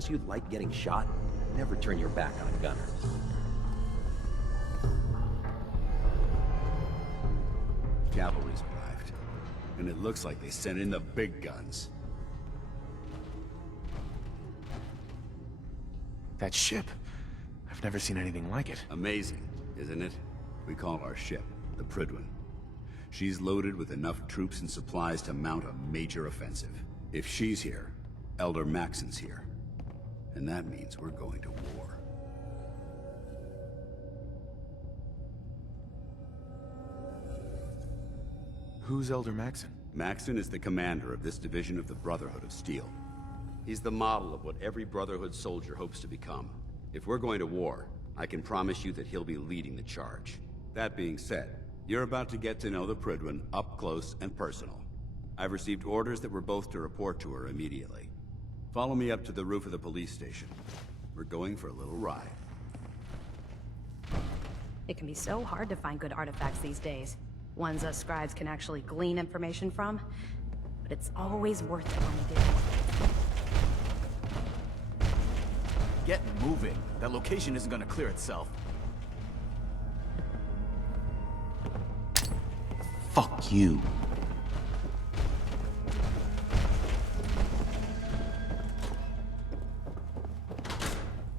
Unless you like getting shot, never turn your back on a gunner. Cavalry's arrived, and it looks like they sent in the big guns. That ship. I've never seen anything like it. Amazing, isn't it? We call our ship the Prydwen. She's loaded with enough troops and supplies to mount a major offensive. If she's here, Elder Maxon's here. And that means we're going to war. Who's Elder Maxon? Maxon is the commander of this division of the Brotherhood of Steel. He's the model of what every Brotherhood soldier hopes to become. If we're going to war, I can promise you that he'll be leading the charge. That being said, you're about to get to know the Prydwen up close and personal. I've received orders that we're both to report to her immediately. Follow me up to the roof of the police station. We're going for a little ride. It can be so hard to find good artifacts these days. Ones us scribes can actually glean information from. But it's always worth it when we do. Get moving. That location isn't gonna clear itself. Fuck you.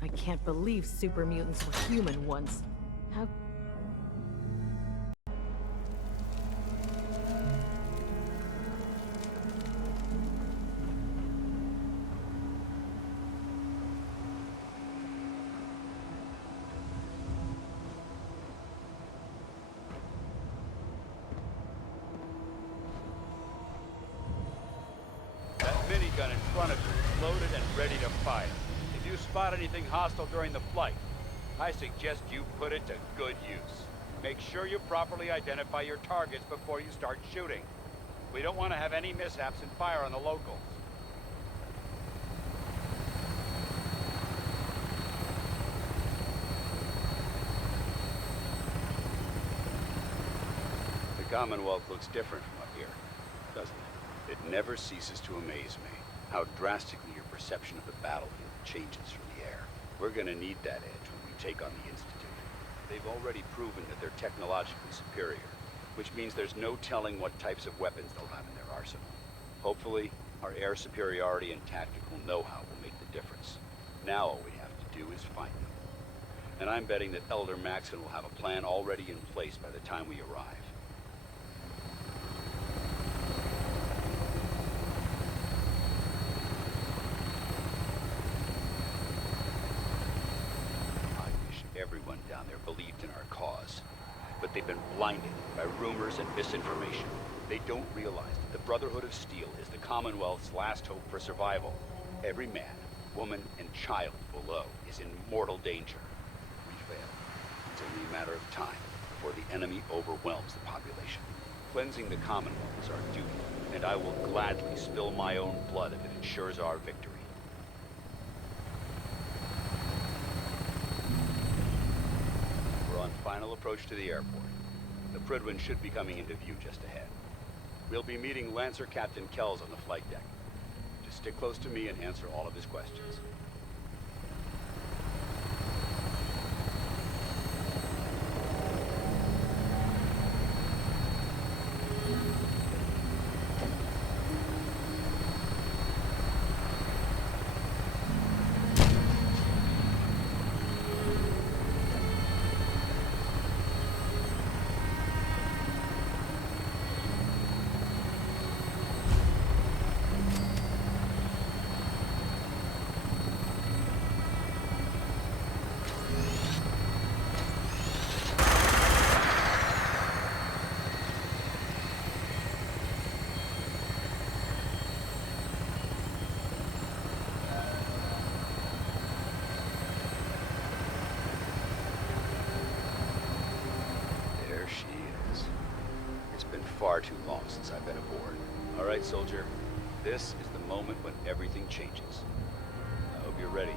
I can't believe super mutants were human once. How... That minigun in front of you is loaded and ready to fire. If you spot anything hostile during the flight, I suggest you put it to good use. Make sure you properly identify your targets before you start shooting. We don't want to have any mishaps and fire on the locals. The Commonwealth looks different from up here, doesn't it? It never ceases to amaze me how drastically your perception of the battlefield changes from the air. We're gonna need that edge when we take on the Institute. They've already proven that they're technologically superior, which means there's no telling what types of weapons they'll have in their arsenal. Hopefully, our air superiority and tactical know-how will make the difference. Now all we have to do is find them. And I'm betting that Elder Maxon will have a plan already in place by the time we arrive. Everyone down there believed in our cause. But they've been blinded by rumors and misinformation. They don't realize that the Brotherhood of Steel is the Commonwealth's last hope for survival. Every man, woman, and child below is in mortal danger. We fail. It's only a matter of time before the enemy overwhelms the population. Cleansing the Commonwealth is our duty, and I will gladly spill my own blood if it ensures our victory. Final approach to the airport. The Prydwen should be coming into view just ahead. We'll be meeting Lancer Captain Kells on the flight deck. Just stick close to me and answer all of his questions. Far too long since I've been aboard. All right, soldier. This is the moment when everything changes. I hope you're ready.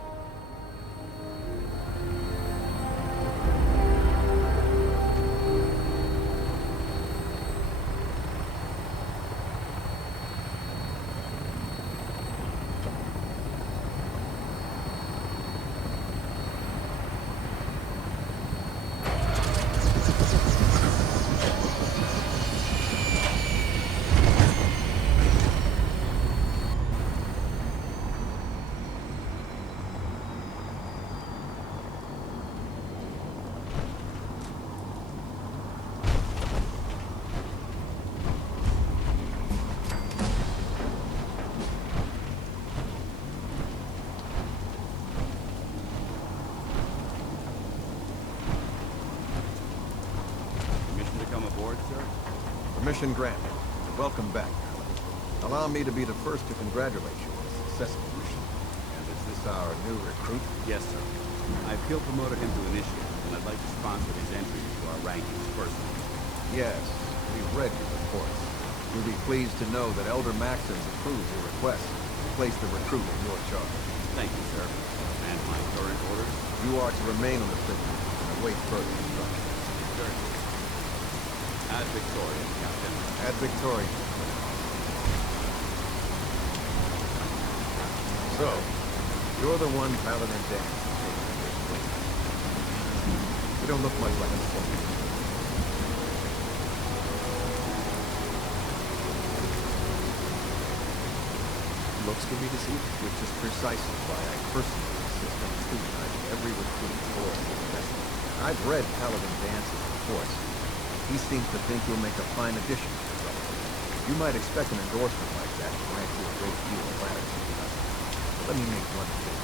Permission granted. Welcome back, Paladin. Allow me to be the first to congratulate you on a successful mission. And is this our new recruit? Yes, sir. I feel promoted him to initiate, and I'd like to sponsor his entry into our rankings personally. Yes, we've read your reports. You'll be pleased to know that Elder Maxons approved your request to place the recruit in your charge. Thank you, sir. And my current orders? You are to remain on the Prydwen and await further instructions. Very good. Ad Victoriam, Captain. Ad Victoriam. So, you're the one Paladin Danse is taking in this place. You don't look much like a soldier. Looks can be deceiving, which is precisely why I personally insist on scrutinizing every recruit for his investment. I've read Paladin Dance's reports. He seems to think you'll make a fine addition to the Brotherhood. You might expect an endorsement like that to grant you a great deal of latitude. But let me make one clear.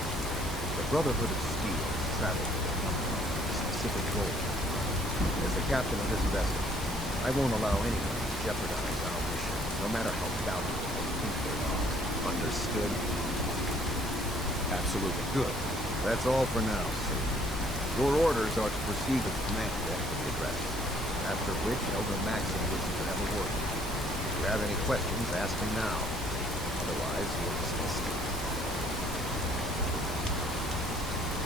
The Brotherhood of Steel has traveled to the Commonwealth with a specific goal. As the captain of this vessel, I won't allow anyone to jeopardize our mission, no matter how valuable they think they are. Understood? Absolutely. Good. That's all for now, sir. Your orders are to proceed to the command deck for the address, after which Elder Maxon wishes to have a word. If you have any questions, ask him now. Otherwise, you're dismissed.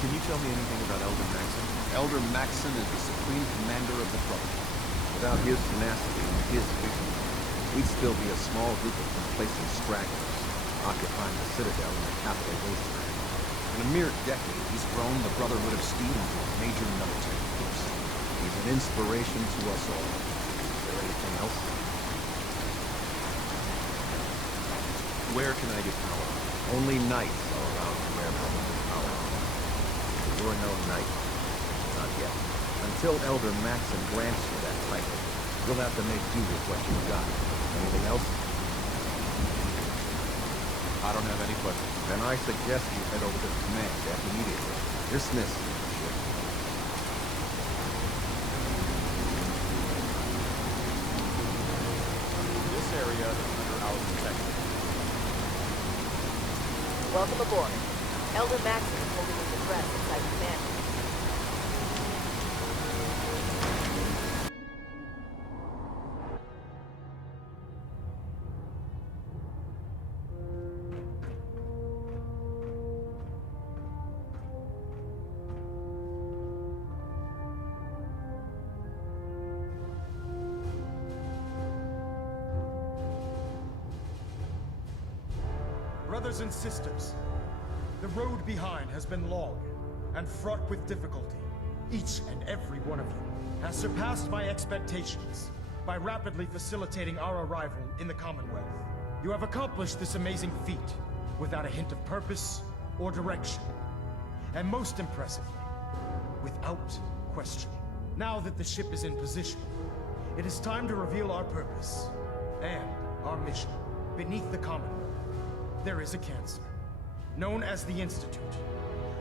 Can you tell me anything about Elder Maxon? Elder Maxon is the supreme commander of the Brotherhood. Without his tenacity and his vision, we'd still be a small group of complacent stragglers, occupying the Citadel in the capital wasteland. In a mere decade, he's grown the Brotherhood of Steel into a major military force. He's an inspiration to us all. Is there anything else? Where can I get power? Only knights are allowed to wear Brotherhood power armor. You're no knight. Not yet. Until Elder Maxon grants you that title, you'll have to make do with what you've got. Anything else? I don't have any questions. Then I suggest you head over to the command deck immediately. Dismissed. This area is under our protection. Welcome aboard. Elder Maxon is holding his address inside the command. Brothers and sisters, the road behind has been long and fraught with difficulty. Each and every one of you has surpassed my expectations by rapidly facilitating our arrival in the Commonwealth. You have accomplished this amazing feat without a hint of purpose or direction. And most impressively, without question. Now that the ship is in position, it is time to reveal our purpose and our mission. Beneath the Commonwealth, there is a cancer, known as the Institute.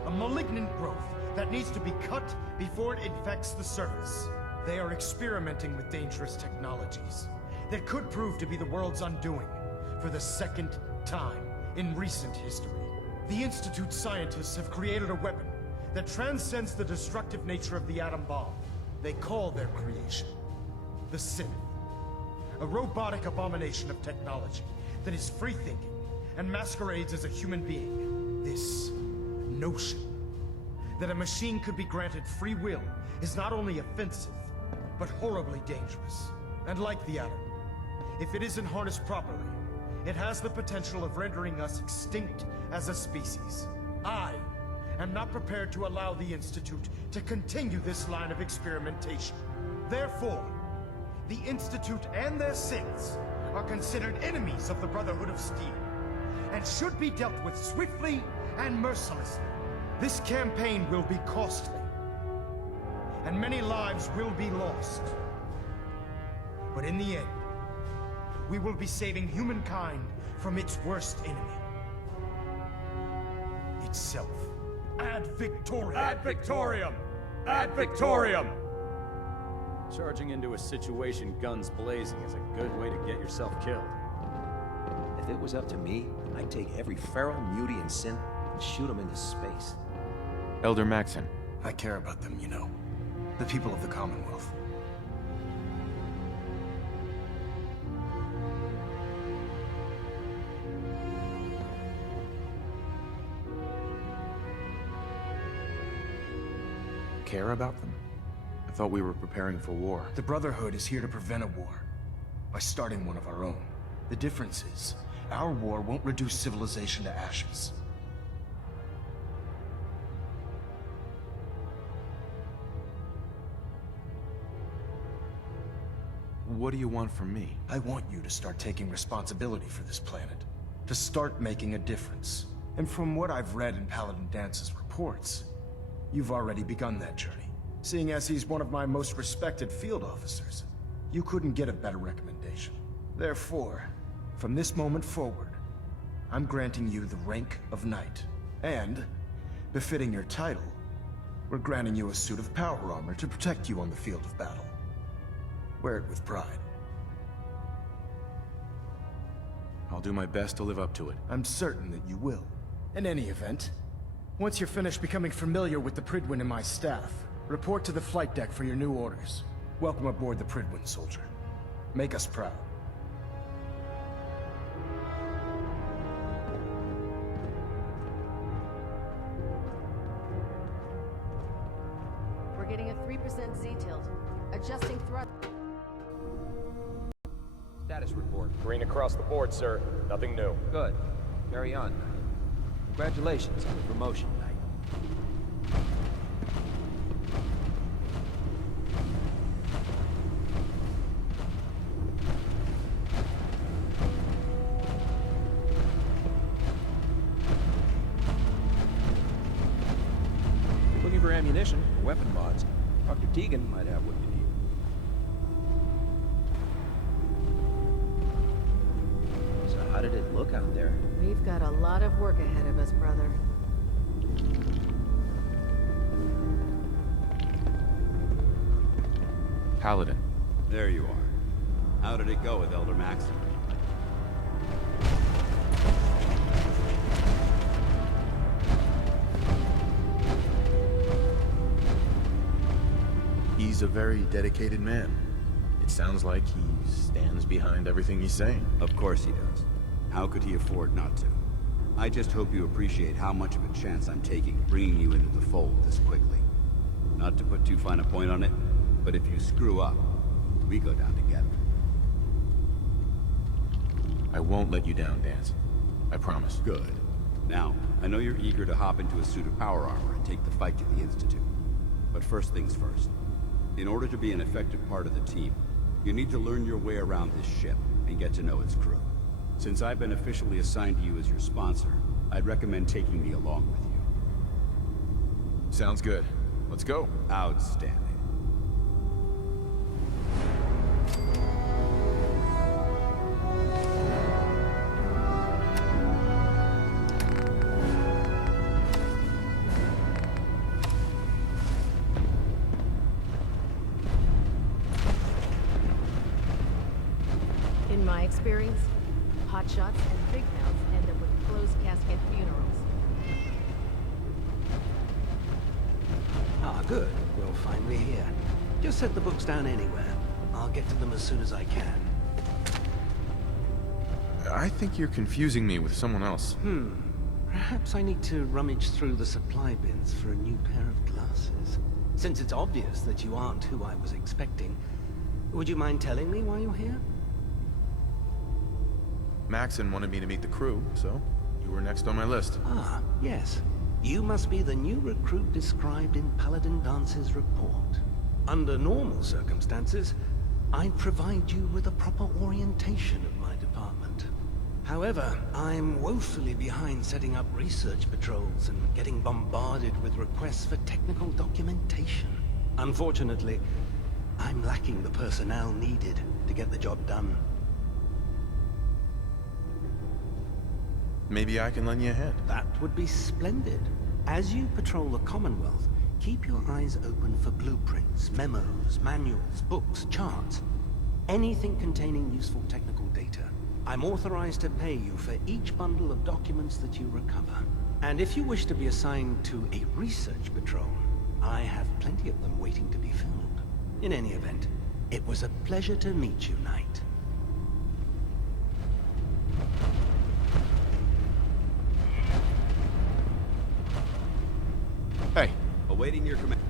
A malignant growth that needs to be cut before it infects the surface. They are experimenting with dangerous technologies that could prove to be the world's undoing for the second time in recent history. The Institute scientists have created a weapon that transcends the destructive nature of the atom bomb. They call their creation the Synth, a robotic abomination of technology that is free-thinking and masquerades as a human being. This notion that a machine could be granted free will is not only offensive, but horribly dangerous. And like the atom, if it isn't harnessed properly, it has the potential of rendering us extinct as a species. I am not prepared to allow the Institute to continue this line of experimentation. Therefore, the Institute and their synths are considered enemies of the Brotherhood of Steel, and should be dealt with swiftly and mercilessly. This campaign will be costly, and many lives will be lost. But in the end, we will be saving humankind from its worst enemy. Itself. Ad Victoriam! Ad Victoriam! Ad Victoriam! Charging into a situation guns blazing is a good way to get yourself killed. If it was up to me, I'd take every feral, mutie, and synth and shoot them into space. Elder Maxon. I care about them, you know. The people of the Commonwealth. Care about them? I thought we were preparing for war. The Brotherhood is here to prevent a war by starting one of our own. The difference is, our war won't reduce civilization to ashes. What do you want from me? I want you to start taking responsibility for this planet. To start making a difference. And from what I've read in Paladin Danse's reports, you've already begun that journey. Seeing as he's one of my most respected field officers, you couldn't get a better recommendation. Therefore, from this moment forward, I'm granting you the rank of Knight. And, befitting your title, we're granting you a suit of power armor to protect you on the field of battle. Wear it with pride. I'll do my best to live up to it. I'm certain that you will. In any event, once you're finished becoming familiar with the Prydwen and my staff, report to the flight deck for your new orders. Welcome aboard the Prydwen, soldier. Make us proud. We're getting a 3% Z-tilt. Adjusting thrust. Status report. Green across the board, sir. Nothing new. Good. Carry on. Congratulations on the promotion, Knight. If you're looking for ammunition or weapon mods, Dr. Tegan might have what you need. So how did it look out there? We've got a lot of work ahead of us, brother. Paladin. There you are. How did it go with Elder Maxon? He's a very dedicated man. It sounds like he stands behind everything he's saying. Of course he does. How could he afford not to? I just hope you appreciate how much of a chance I'm taking bringing you into the fold this quickly. Not to put too fine a point on it, but if you screw up, we go down together. I won't let you down, Danse. I promise. Good. Now, I know you're eager to hop into a suit of power armor and take the fight to the Institute. But first things first. In order to be an effective part of the team, you need to learn your way around this ship and get to know its crew. Since I've been officially assigned to you as your sponsor, I'd recommend taking me along with you. Sounds good. Let's go. Outstanding. In my experience, hotshots and big mouths end up with closed casket funerals. Ah, good. We're finally here. Just set the books down anywhere. I'll get to them as soon as I can. I think you're confusing me with someone else. Perhaps I need to rummage through the supply bins for a new pair of glasses. Since it's obvious that you aren't who I was expecting, would you mind telling me why you're here? Maxon wanted me to meet the crew, so you were next on my list. Ah, yes. You must be the new recruit described in Paladin Danse's report. Under normal circumstances, I'd provide you with a proper orientation of my department. However, I'm woefully behind setting up research patrols and getting bombarded with requests for technical documentation. Unfortunately, I'm lacking the personnel needed to get the job done. Maybe I can lend you a hand. That would be splendid. As you patrol the Commonwealth, Keep your eyes open for blueprints, memos, manuals, books, charts. Anything containing useful technical data. I'm authorized to pay you for each bundle of documents that you recover. And if you wish to be assigned to a research patrol, I have plenty of them waiting to be filled. In any event, it was a pleasure to meet you, Knight. Hey, Awaiting your command.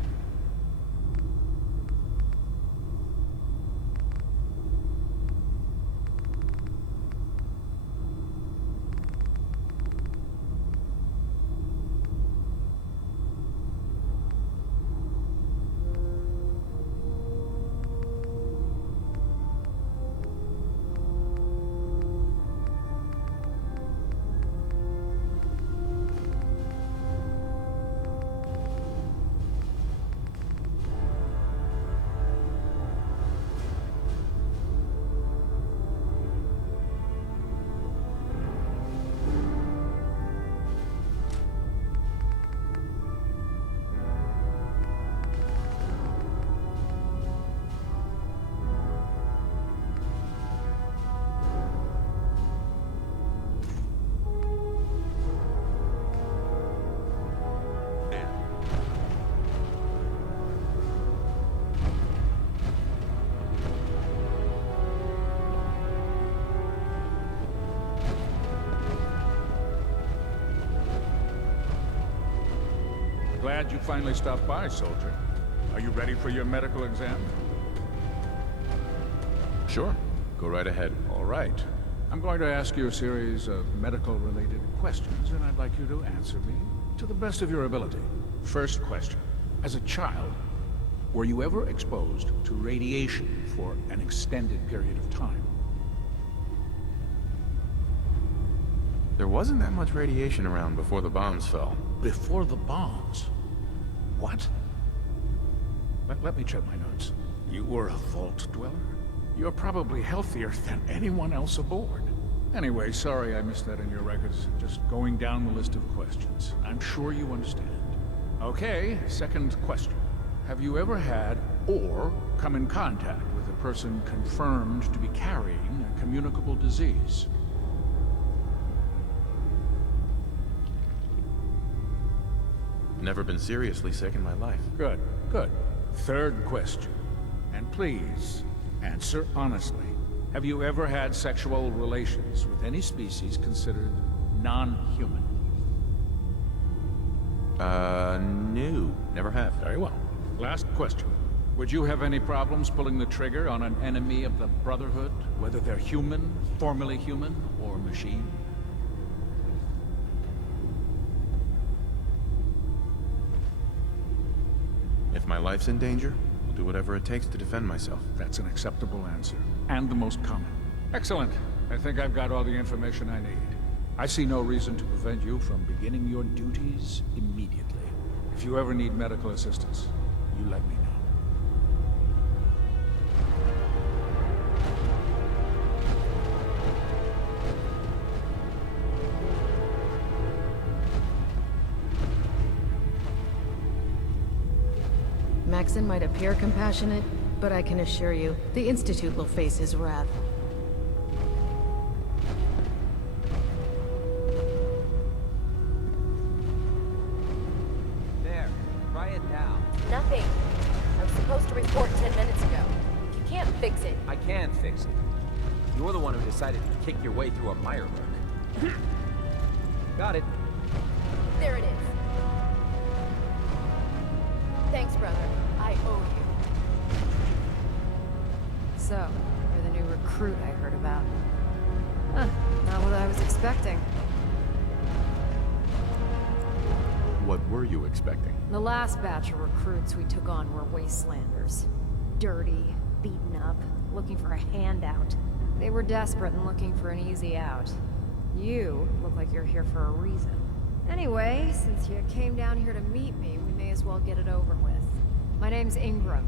Glad you finally stopped by, soldier. Are you ready for your medical exam? sure. Go right ahead. All right. I'm going to ask you a series of medical-related questions, and I'd like you to answer me to the best of your ability. First question. As a child, were you ever exposed to radiation for an extended period of time? There wasn't that much radiation around before the bombs fell. Before the bombs? What? Let me check my notes. You were a vault dweller? You're probably healthier than anyone else aboard. Anyway, sorry I missed that in your records. Just going down the list of questions. I'm sure you understand. Okay, second question. Have you ever had or come in contact with a person confirmed to be carrying a communicable disease? Never been seriously sick in my life. Good, good. Third question. And please, answer honestly. Have you ever had sexual relations with any species considered non-human? No. Never have. Very well. Last question. Would you have any problems pulling the trigger on an enemy of the Brotherhood, whether they're human, formerly human, or machine? If my life's in danger, I'll do whatever it takes to defend myself. That's an acceptable answer. And the most common. Excellent. I think I've got all the information I need. I see no reason to prevent you from beginning your duties immediately. If you ever need medical assistance, you let me know. Maxon might appear compassionate, but I can assure you, the Institute will face his wrath. There, try it now. Nothing. I was supposed to report 10 minutes ago. If you can't fix it... I can fix it. You're the one who decided to kick your way through a mire look. Got it. There it is. Thanks, brother. I owe you. So, you're the new recruit I heard about. Huh, not what I was expecting. What were you expecting? The last batch of recruits we took on were wastelanders. Dirty, beaten up, looking for a handout. They were desperate and looking for an easy out. You look like you're here for a reason. Anyway, since you came down here to meet me, we may as well get it over with. My name's Ingram,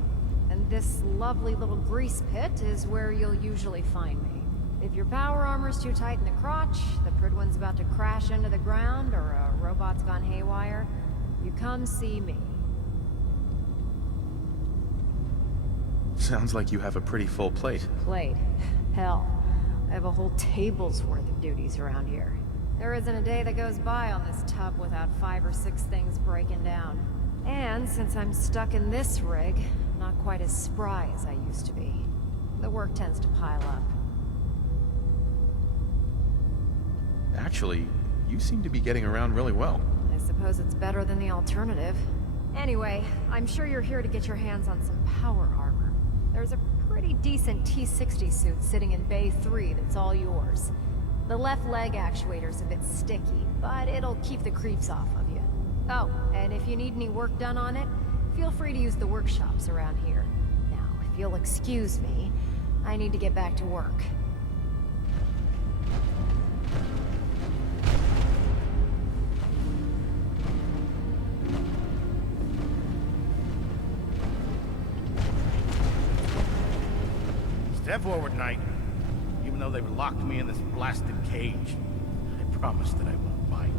and this lovely little grease pit is where you'll usually find me. If your power armor's too tight in the crotch, the Prydwen's about to crash into the ground, or a robot's gone haywire, you come see me. Sounds like you have a pretty full plate. Plate? Hell, I have a whole table's worth of duties around here. There isn't a day that goes by on this tub without 5 or 6 things breaking down. And since I'm stuck in this rig, not quite as spry as I used to be. The work tends to pile up. Actually, you seem to be getting around really well. I suppose it's better than the alternative. Anyway, I'm sure you're here to get your hands on some power armor. There's a pretty decent T-60 suit sitting in Bay 3 that's all yours. The left leg actuator's a bit sticky, but it'll keep the creeps off of you. Oh, and if you need any work done on it, feel free to use the workshops around here. Now, if you'll excuse me, I need to get back to work. Step forward, Knight. Even though they've locked me in this blasted cage, I promise that I won't bite.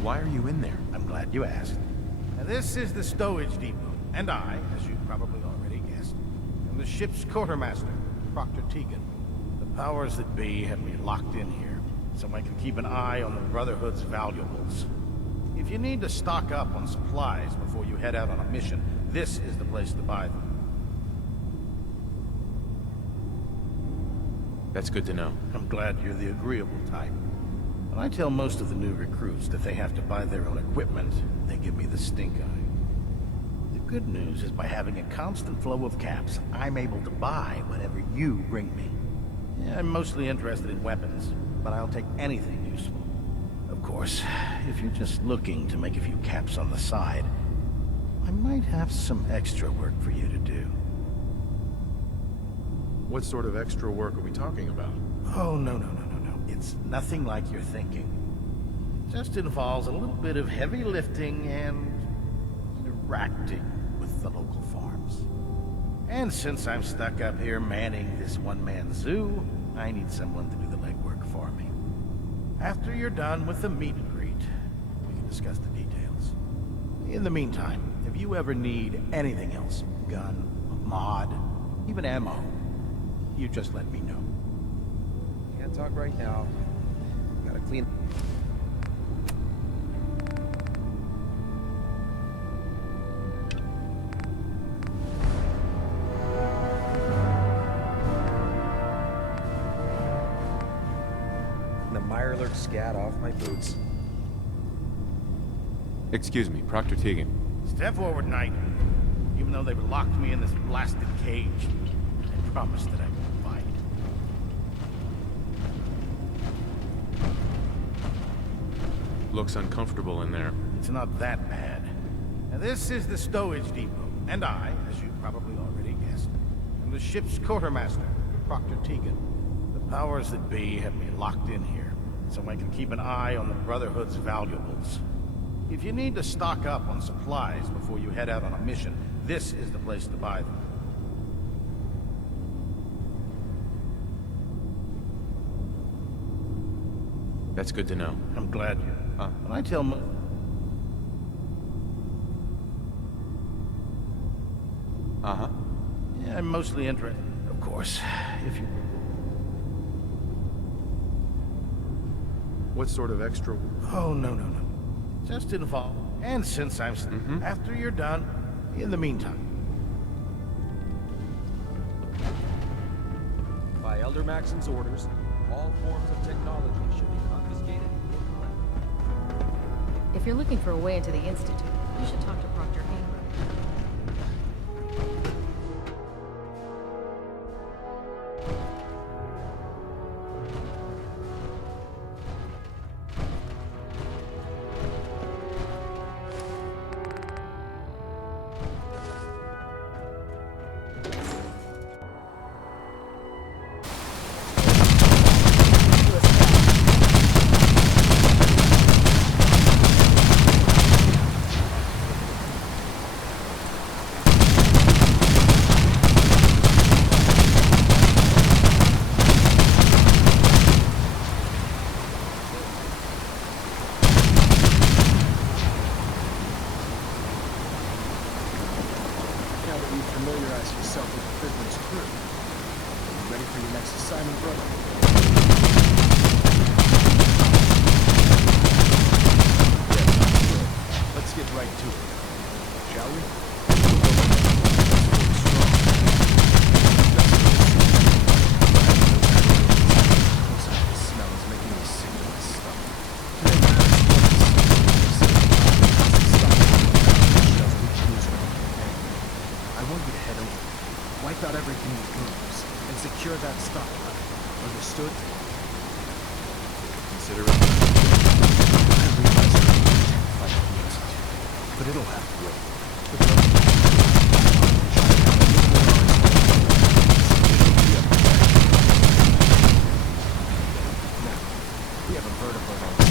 Why are you in there? I'm glad you asked. Now, this is the Stowage Depot, and I, as you probably already guessed, am the ship's quartermaster, Proctor Tegan. The powers that be have me locked in here, so I can keep an eye on the Brotherhood's valuables. If you need to stock up on supplies before you head out on a mission, this is the place to buy them. That's good to know. I'm glad you're the agreeable type. When I tell most of the new recruits that they have to buy their own equipment, they give me the stink eye. The good news is by having a constant flow of caps, I'm able to buy whatever you bring me. Yeah, I'm mostly interested in weapons, but I'll take anything useful. Of course, if you're just looking to make a few caps on the side, I might have some extra work for you to do. What sort of extra work are we talking about? Oh, no. It's nothing like you're thinking. It just involves a little bit of heavy lifting and interacting with the local farms. And since I'm stuck up here manning this one-man zoo, I need someone to do the legwork for me. After you're done with the meet and greet, we can discuss the details. In the meantime, if you ever need anything else, gun, mod, even ammo, you just let me know. Can't talk right now. Gotta clean. The Mirelurk scat off my boots. Excuse me, Proctor Tegan. Step forward, Knight. Even though they've locked me in this blasted cage, I promise that I won't bite. Looks uncomfortable in there. It's not that bad. Now, this is the Stowage Depot, and I, as you probably already guessed, am the ship's quartermaster, Proctor Tegan. The powers that be have me locked in here, so I can keep an eye on the Brotherhood's valuables. If you need to stock up on supplies before you head out on a mission, this is the place to buy them. That's good to know. I'm glad you... When I tell Uh-huh. Yeah, I'm mostly interested. Of course, if you... What sort of extra... Oh, no. Just involved. And since I'm... After you're done, in the meantime. By Elder Maxon's orders, all forms of technology should be confiscated or collected. If you're looking for a way into the Institute, you should talk to Proctor Ingram. familiarize yourself with Prydwen's crew. Are you ready for your next assignment, brother? Let's get right to it, shall we? The smell is making me sick to my stomach. I want you to head over, wipe out everything with drones, and secure that stockpile. Understood? Consider it. I realize you're going to fight the Institute, but it'll have to wait. Now, we have a vertical on